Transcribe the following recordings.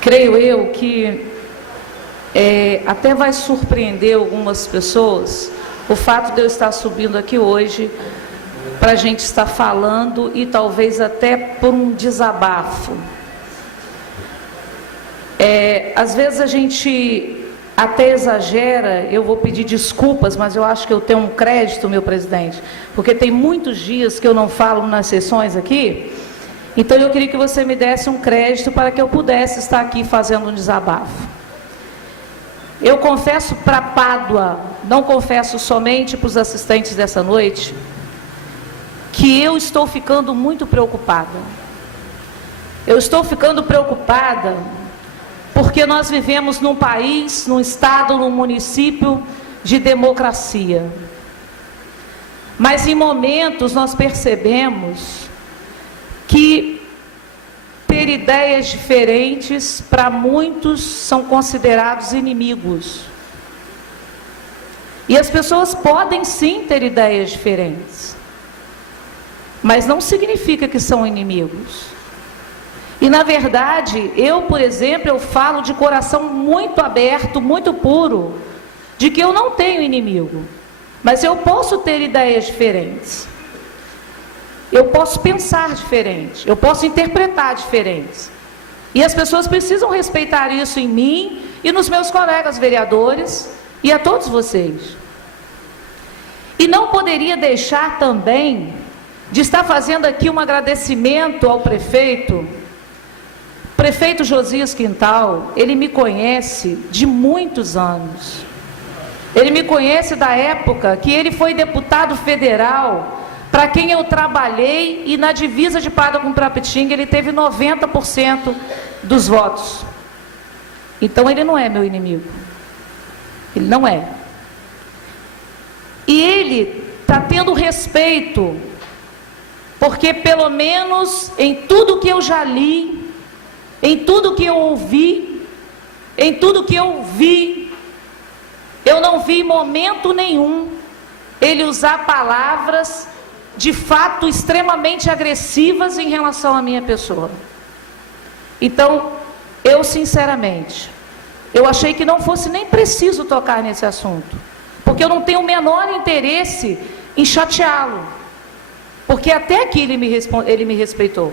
creio eu que até vai surpreender algumas pessoas o fato de eu estar subindo aqui hoje para a gente estar falando e talvez até por um desabafo. Às vezes a gente até exagera, eu vou pedir desculpas, mas eu acho que eu tenho um crédito, meu presidente, porque tem muitos dias que eu não falo nas sessões aqui, então eu queria que você me desse um crédito para que eu pudesse estar aqui fazendo um desabafo. Eu confesso para Pádua, não confesso somente para os assistentes dessa noite, que eu estou ficando muito preocupada. Eu estou ficando preocupada porque nós vivemos num país, num estado, num município de democracia. Mas em momentos nós percebemos que ter ideias diferentes, para muitos, são considerados inimigos. E as pessoas podem sim ter ideias diferentes, mas não significa que são inimigos. E na verdade, eu, por exemplo, eu falo de coração muito aberto, muito puro, de que eu não tenho inimigo, mas eu posso ter ideias diferentes. Eu posso pensar diferente, eu posso interpretar diferentes. E as pessoas precisam respeitar isso em mim e nos meus colegas vereadores e a todos vocês. E não poderia deixar também de estar fazendo aqui um agradecimento ao prefeito. O prefeito Josias Quintal, ele me conhece de muitos anos. Ele me conhece da época que ele foi deputado federal, para quem eu trabalhei, e na divisa de Pádua com Crapitinga ele teve 90% dos votos. Então ele não é meu inimigo. Ele não é. E ele está tendo respeito, porque pelo menos em tudo que eu já li, em tudo que eu ouvi, em tudo que eu vi, eu não vi momento nenhum ele usar palavras de fato extremamente agressivas em relação à minha pessoa. Então, eu sinceramente, eu achei que não fosse nem preciso tocar nesse assunto, porque eu não tenho o menor interesse em chateá-lo, porque até aqui ele me respeitou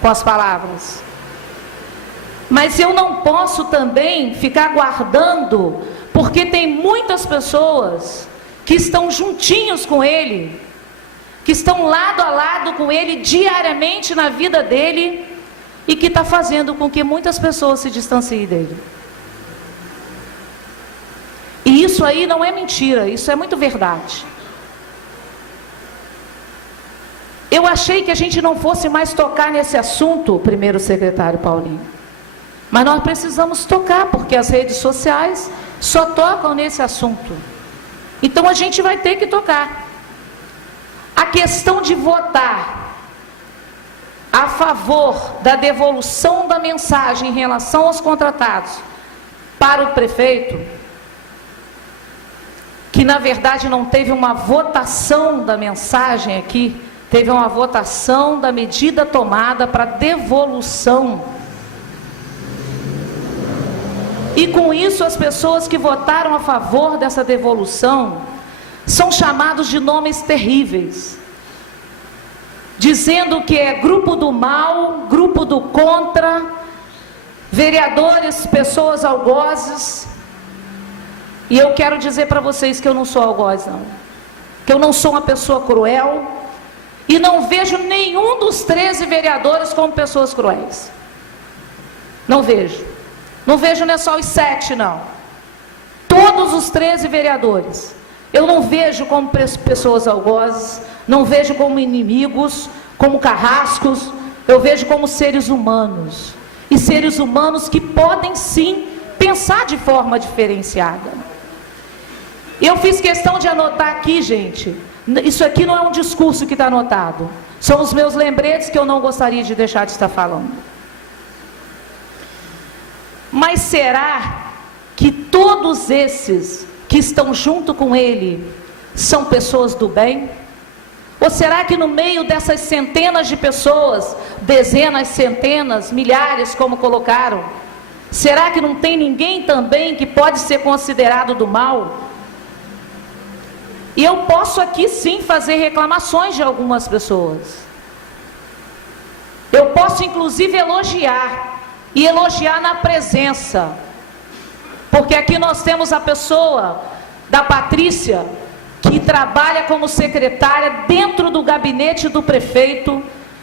com as palavras. Mas eu não posso também ficar guardando, porque tem muitas pessoas que estão juntinhos com ele, que estão lado a lado com ele diariamente na vida dele, e que está fazendo com que muitas pessoas se distanciem dele. E isso aí não é mentira, isso é muito verdade. Eu achei que a gente não fosse mais tocar nesse assunto, primeiro secretário Paulinho, mas nós precisamos tocar, porque as redes sociais só tocam nesse assunto. Então a gente vai ter que tocar. A questão de votar a favor da devolução da mensagem em relação aos contratados para o prefeito, que na verdade não teve uma votação da mensagem aqui, teve uma votação da medida tomada para devolução. E com isso as pessoas que votaram a favor dessa devolução são chamados de nomes terríveis, dizendo que é grupo do mal, grupo do contra, vereadores, pessoas algozes. E eu quero dizer para vocês que eu não sou algoz, não, que eu não sou uma pessoa cruel, e não vejo nenhum dos 13 vereadores como pessoas cruéis. Não vejo. Não vejo nem só os 7, não. Todos os 13 vereadores. Eu não vejo como pessoas algozes, não vejo como inimigos, como carrascos. Eu vejo como seres humanos. E seres humanos que podem sim pensar de forma diferenciada. Eu fiz questão de anotar aqui, gente. Isso aqui não é um discurso que está anotado. São os meus lembretes que eu não gostaria de deixar de estar falando. Mas será que todos esses que estão junto com ele são pessoas do bem? Ou será que no meio dessas centenas de pessoas, dezenas, centenas, milhares, como colocaram? Será que não tem ninguém também que pode ser considerado do mal? E eu posso aqui sim fazer reclamações de algumas pessoas. Eu posso inclusive elogiar, e elogiar na presença. Porque aqui nós temos a pessoa da Patrícia, que trabalha como secretária dentro do gabinete do prefeito.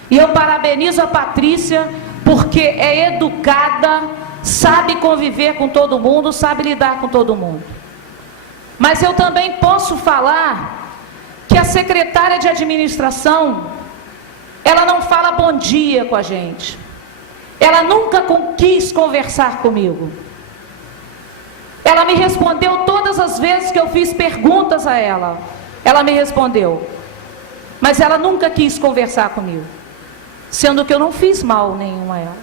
E eu parabenizo a Patrícia, porque é educada, sabe conviver com todo mundo, sabe lidar com todo mundo. Mas eu também posso falar que a secretária de administração, ela não fala bom dia com a gente. Ela nunca quis conversar comigo. Ela me respondeu todas as vezes que eu fiz perguntas a ela. Ela me respondeu. Mas ela nunca quis conversar comigo, sendo que eu não fiz mal nenhum a ela.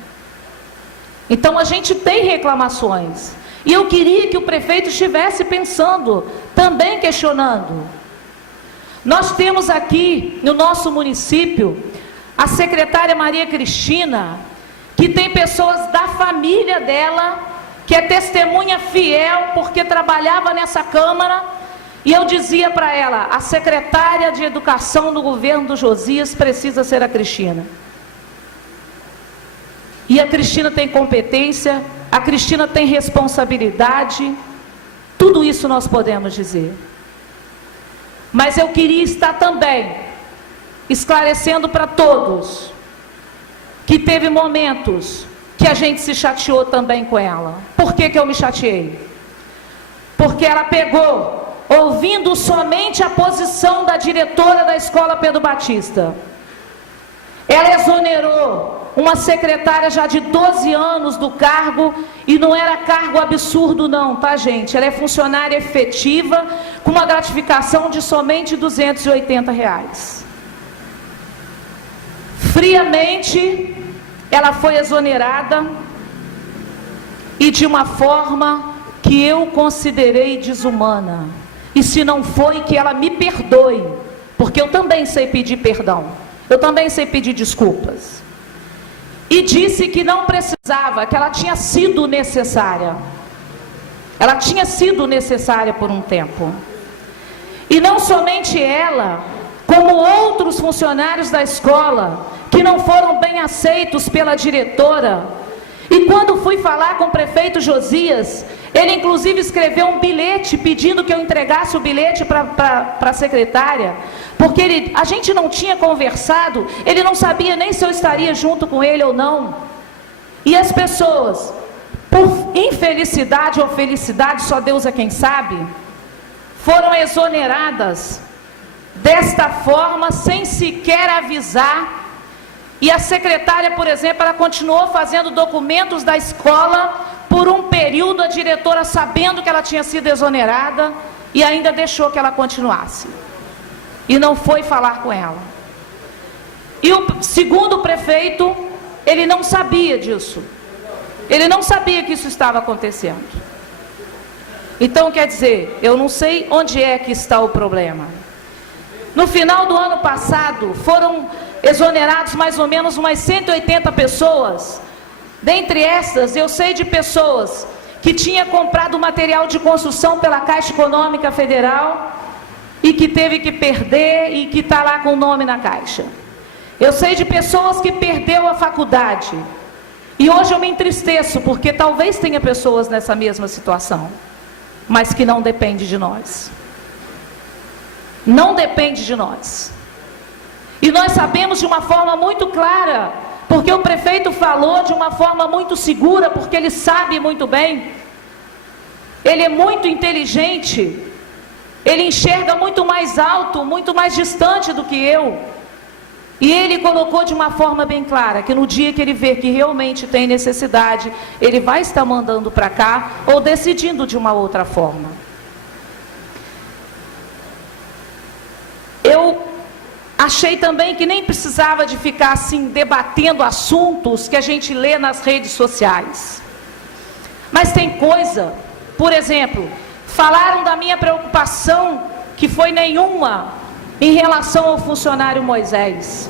Então a gente tem reclamações. E eu queria que o prefeito estivesse pensando, também questionando. Nós temos aqui no nosso município a secretária Maria Cristina, que tem pessoas da família dela, que é testemunha fiel, porque trabalhava nessa Câmara. E eu dizia para ela, a secretária de Educação do governo do Josias precisa ser a Cristina. E a Cristina tem competência, a Cristina tem responsabilidade, tudo isso nós podemos dizer. Mas eu queria estar também esclarecendo para todos que teve momentos que a gente se chateou também com ela. Por que eu me chateei? Porque ela pegou, ouvindo somente a posição da diretora da Escola Pedro Batista. Ela exonerou uma secretária já de 12 anos do cargo, e não era cargo absurdo não, tá gente? Ela é funcionária efetiva, com uma gratificação de somente R$280. Friamente, ela foi exonerada, e de uma forma que eu considerei desumana. E se não foi, que ela me perdoe, porque eu também sei pedir perdão, eu também sei pedir desculpas. E disse que não precisava, que ela tinha sido necessária. Ela tinha sido necessária por um tempo. E não somente ela, como outros funcionários da escola, que não foram bem aceitos pela diretora. E quando fui falar com o prefeito Josias, ele inclusive escreveu um bilhete pedindo que eu entregasse o bilhete para a secretária, porque a gente não tinha conversado, ele não sabia nem se eu estaria junto com ele ou não. E as pessoas, por infelicidade ou felicidade, só Deus é quem sabe, foram exoneradas desta forma, sem sequer avisar. E a secretária, por exemplo, ela continuou fazendo documentos da escola por um período, a diretora sabendo que ela tinha sido exonerada, e ainda deixou que ela continuasse. E não foi falar com ela. E segundo o prefeito, ele não sabia disso. Ele não sabia que isso estava acontecendo. Então, quer dizer, eu não sei onde é que está o problema. No final do ano passado, foram exonerados mais ou menos umas 180 pessoas. Dentre essas, eu sei de pessoas que tinham comprado material de construção pela Caixa Econômica Federal e que teve que perder e que está lá com o nome na Caixa. Eu sei de pessoas que perdeu a faculdade. E hoje eu me entristeço, porque talvez tenha pessoas nessa mesma situação, mas que não depende de nós. Não depende de nós. E nós sabemos de uma forma muito clara, porque o prefeito falou de uma forma muito segura, porque ele sabe muito bem. Ele é muito inteligente, ele enxerga muito mais alto, muito mais distante do que eu. E ele colocou de uma forma bem clara, que no dia que ele ver que realmente tem necessidade, ele vai estar mandando para cá, ou decidindo de uma outra forma. Eu achei também que nem precisava de ficar assim, debatendo assuntos que a gente lê nas redes sociais. Mas tem coisa, por exemplo, falaram da minha preocupação, que foi nenhuma, em relação ao funcionário Moisés.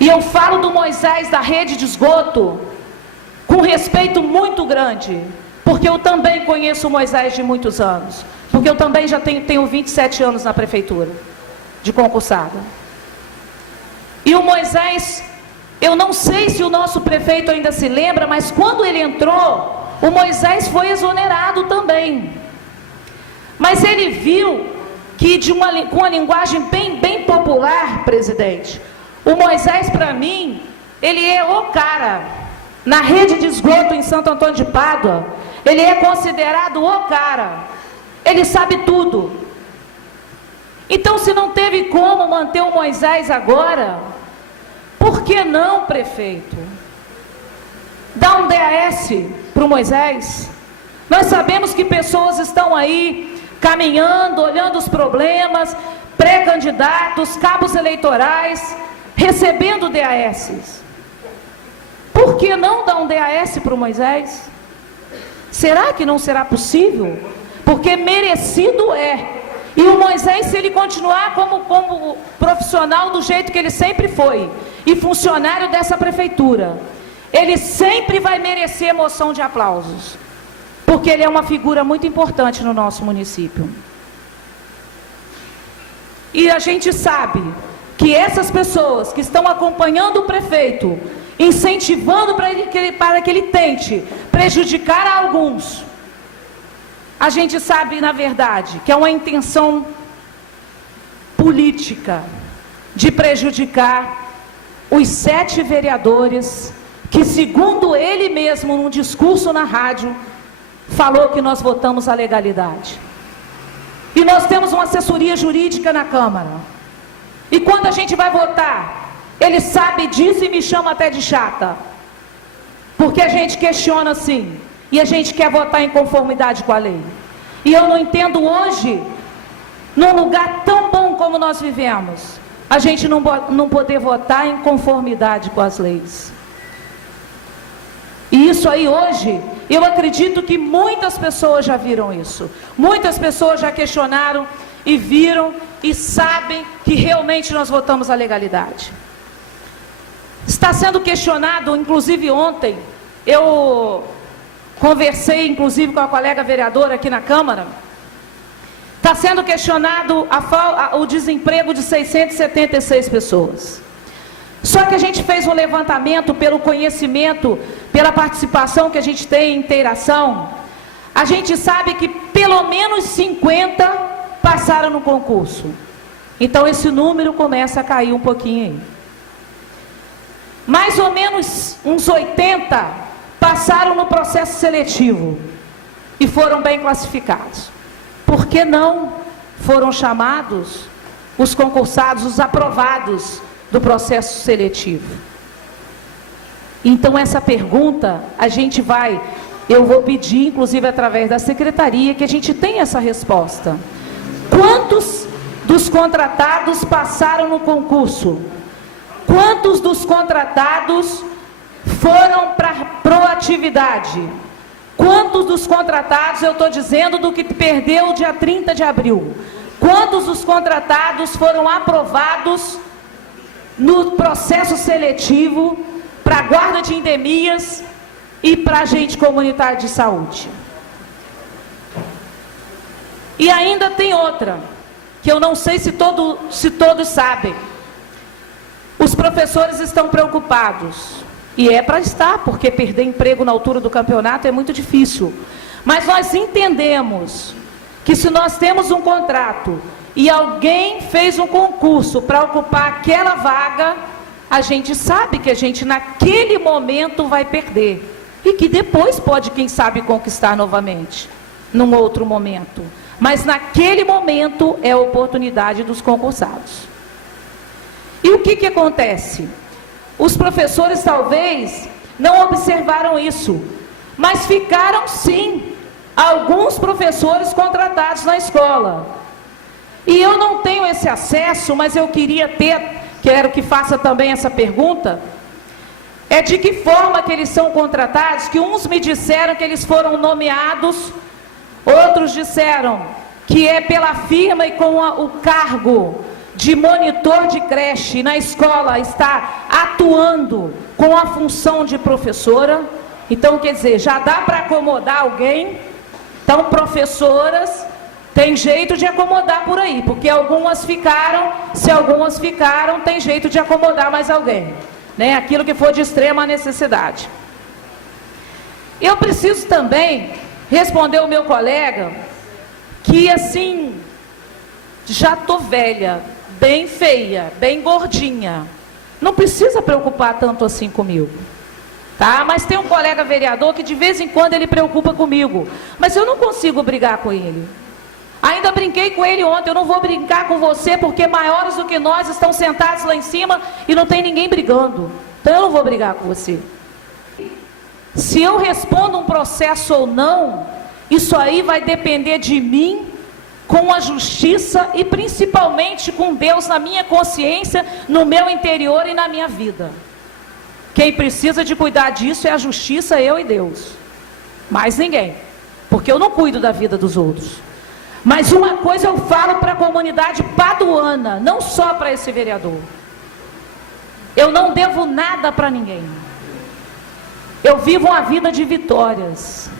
E eu falo do Moisés da rede de esgoto com respeito muito grande, porque eu também conheço o Moisés de muitos anos, porque eu também já tenho 27 anos na prefeitura, de concursada. E o Moisés, eu não sei se o nosso prefeito ainda se lembra, mas quando ele entrou, o Moisés foi exonerado também. Mas ele viu que com uma linguagem bem popular, presidente, o Moisés, para mim, ele é o cara. Na rede de esgoto em Santo Antônio de Pádua, ele é considerado o cara. Ele sabe tudo. Então, se não teve como manter o Moisés agora, por que não, prefeito? Dá um DAS para o Moisés. Nós sabemos que pessoas estão aí caminhando, olhando os problemas, pré-candidatos, cabos eleitorais, recebendo DAS. Por que não dar um DAS para o Moisés? Será que não será possível? Porque merecido é. E o Moisés, se ele continuar como profissional do jeito que ele sempre foi, e funcionário dessa prefeitura, ele sempre vai merecer moção de aplausos, porque ele é uma figura muito importante no nosso município. E a gente sabe que essas pessoas que estão acompanhando o prefeito, incentivando para que ele tente prejudicar a alguns, a gente sabe, na verdade, que é uma intenção política de prejudicar os 7 vereadores que, segundo ele mesmo, num discurso na rádio, falou que nós votamos a legalidade. E nós temos uma assessoria jurídica na Câmara. E quando a gente vai votar, ele sabe disso e me chama até de chata. Porque a gente questiona assim, e a gente quer votar em conformidade com a lei. E eu não entendo hoje, num lugar tão bom como nós vivemos, a gente não poder votar em conformidade com as leis. E isso aí hoje, eu acredito que muitas pessoas já viram isso. Muitas pessoas já questionaram e viram e sabem que realmente nós votamos a legalidade. Está sendo questionado, inclusive ontem, eu conversei inclusive com a colega vereadora aqui na Câmara, está sendo questionado o desemprego de 676 pessoas. Só que a gente fez um levantamento pelo conhecimento, pela participação que a gente tem em interação, a gente sabe que pelo menos 50 passaram no concurso. Então esse número começa a cair um pouquinho aí. Mais ou menos uns 80 passaram no processo seletivo e foram bem classificados. Por que não foram chamados os concursados, os aprovados do processo seletivo? Então essa pergunta eu vou pedir, inclusive através da secretaria, que a gente tenha essa resposta. Quantos dos contratados passaram no concurso? Quantos dos contratados foram para proatividade? Quantos dos contratados, eu estou dizendo do que perdeu dia 30 de abril, quantos dos contratados foram aprovados no processo seletivo para a guarda de endemias e para agente comunitário de saúde? E ainda tem outra, que eu não sei se todos sabem. Os professores estão preocupados. E é para estar, porque perder emprego na altura do campeonato é muito difícil. Mas nós entendemos que se nós temos um contrato e alguém fez um concurso para ocupar aquela vaga, a gente sabe que a gente naquele momento vai perder. E que depois pode, quem sabe, conquistar novamente, num outro momento. Mas naquele momento é a oportunidade dos concursados. E o que acontece? Os professores talvez não observaram isso, mas ficaram sim alguns professores contratados na escola. E eu não tenho esse acesso, mas eu queria ter, quero que faça também essa pergunta, é de que forma que eles são contratados, que uns me disseram que eles foram nomeados, outros disseram que é pela firma e com o cargo de monitor de creche na escola está atuando com a função de professora. Então, quer dizer, já dá para acomodar alguém. Então, professoras, tem jeito de acomodar por aí, porque algumas ficaram, se algumas ficaram, tem jeito de acomodar mais alguém, né? Aquilo que for de extrema necessidade. Eu preciso também responder o meu colega que, assim, já tô velha, bem feia, bem gordinha. Não precisa preocupar tanto assim comigo, tá? Mas tem um colega vereador que de vez em quando ele preocupa comigo, mas eu não consigo brigar com ele. Ainda brinquei com ele ontem, eu não vou brincar com você porque maiores do que nós estão sentados lá em cima e não tem ninguém brigando. Então eu não vou brigar com você. Se eu respondo um processo ou não, isso aí vai depender de mim, com a justiça e principalmente com Deus na minha consciência, no meu interior e na minha vida. Quem precisa de cuidar disso é a justiça, eu e Deus. Mais ninguém. Porque eu não cuido da vida dos outros. Mas uma coisa eu falo para a comunidade paduana, não só para esse vereador. Eu não devo nada para ninguém. Eu vivo uma vida de vitórias.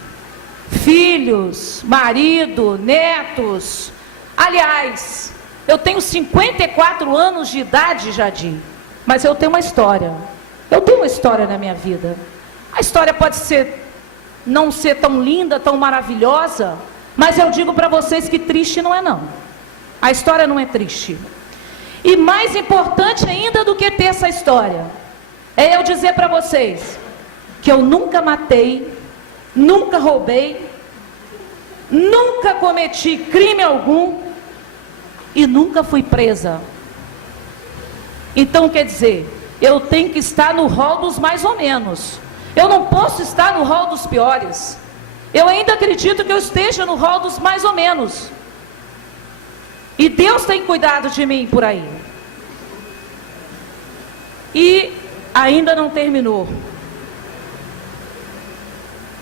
Filhos, marido, netos. Aliás, eu tenho 54 anos de idade, Jadir, mas eu tenho uma história. Eu tenho uma história na minha vida. A história pode não ser tão linda, tão maravilhosa, mas eu digo para vocês que triste não é não. A história não é triste. E mais importante ainda do que ter essa história, é eu dizer para vocês que eu nunca matei, nunca roubei, nunca cometi crime algum e nunca fui presa. Então, quer dizer, eu tenho que estar no rol dos mais ou menos. Eu não posso estar no rol dos piores. Eu ainda acredito que eu esteja no rol dos mais ou menos. E Deus tem cuidado de mim por aí. E ainda não terminou.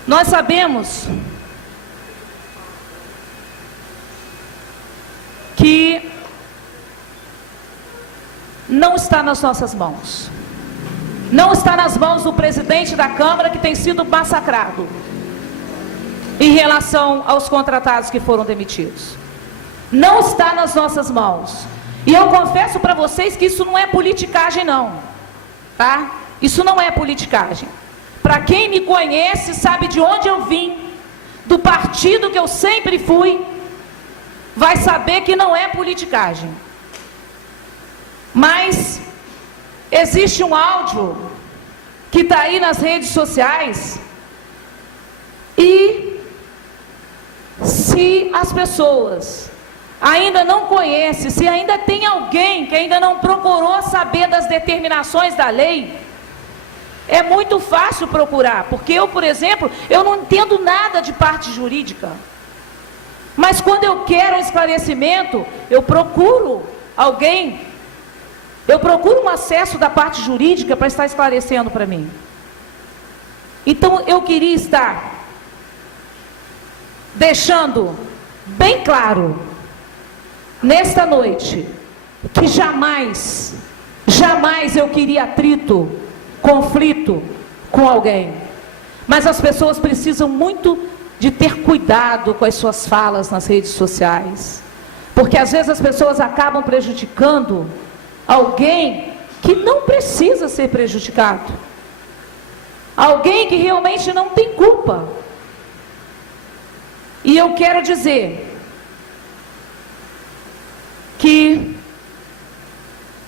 Nós sabemos que não está nas nossas mãos. Não está nas mãos do presidente da Câmara, que tem sido massacrado em relação aos contratados que foram demitidos. Não está nas nossas mãos. E eu confesso para vocês que isso não é politicagem não, tá? Isso não é politicagem. Para quem me conhece, sabe de onde eu vim, do partido que eu sempre fui, vai saber que não é politicagem. Mas existe um áudio que está aí nas redes sociais e se as pessoas ainda não conhecem, se ainda tem alguém que ainda não procurou saber das determinações da lei, é muito fácil procurar, porque eu, por exemplo, eu não entendo nada de parte jurídica. Mas quando eu quero um esclarecimento, eu procuro alguém, eu procuro um acesso da parte jurídica para estar esclarecendo para mim. Então eu queria estar deixando bem claro, nesta noite, que jamais eu queria atrito, conflito com alguém. Mas as pessoas precisam muito de ter cuidado com as suas falas nas redes sociais, porque às vezes as pessoas acabam prejudicando alguém que não precisa ser prejudicado, alguém que realmente não tem culpa. E eu quero dizer que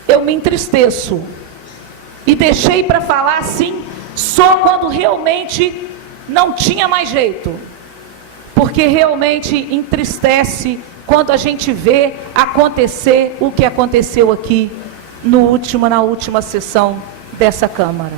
eu me entristeço e deixei para falar assim só quando realmente não tinha mais jeito, porque realmente entristece quando a gente vê acontecer o que aconteceu aqui na última sessão dessa Câmara.